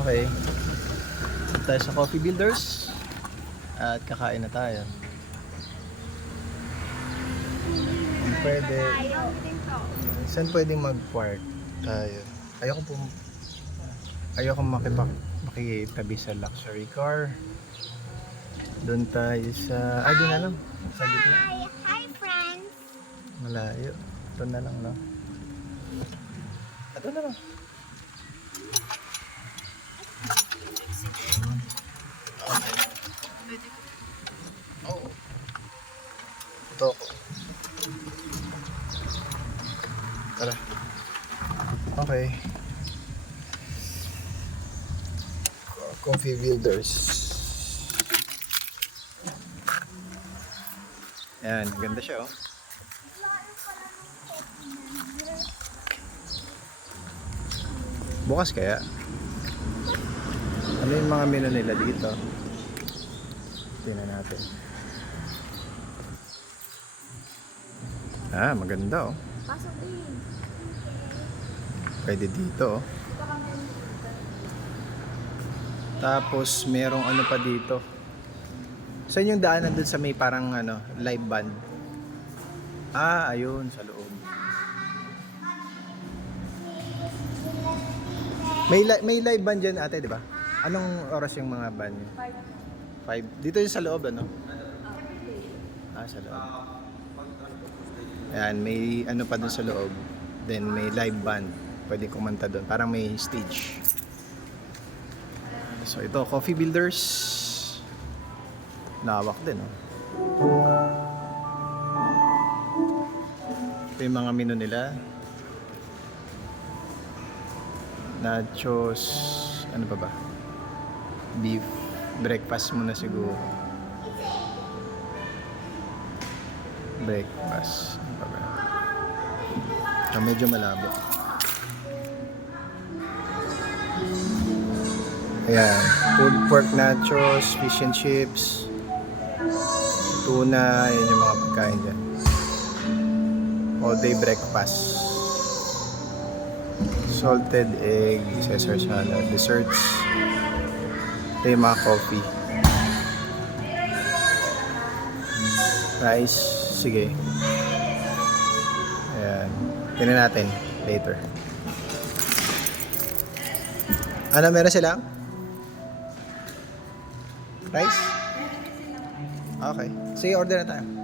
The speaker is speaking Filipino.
Okay. Dito tayo sa Coffee Builders. At kakain na tayo. Pwede. Saan pwedeng mag-park tayo? Ayoko po ayoko makipak makitabi sa luxury car. Doon tayo sa ay doon na lang sa gitna. Hi, hi friends. Malayo. Ito na lang no. Ito na lang. Ito ako. Tara. Okay. Co- Coffee Builders. Ayan, ganda siya oh. Bukas kaya? Ano yung mga menu nila dito? Tingnan natin. Ah, maganda oh. Pasok din. Pwede dito oh. Tapos merong ano pa dito. Saan yung daanan dun sa may parang ano, live band? Ah, ayun, sa loob. May li- may live band dyan ate, di ba? Anong oras yung mga band niyo? 5. Dito yung sa loob, ano? Ah, sa loob. Ayan, may ano pa dun sa loob. Then may live band. Pwede kumanta dun. Parang may stage. So ito, Coffee Builders. Lawak din, oh. Ito yung mga menu nila. Nachos, ano pa ba? Beef. Breakfast muna siguro. Breakfast. Ah, medyo malabo. Ayan. Pulled pork nachos, fish and chips, tuna, yan yung mga pagkain dyan. All day breakfast. Salted egg, Caesar salad, desserts, ito yung mga coffee. Rice, sige. Ayan. Tingnan natin later. Ano meron silang? Rice? Okay. Sige, order na tayo.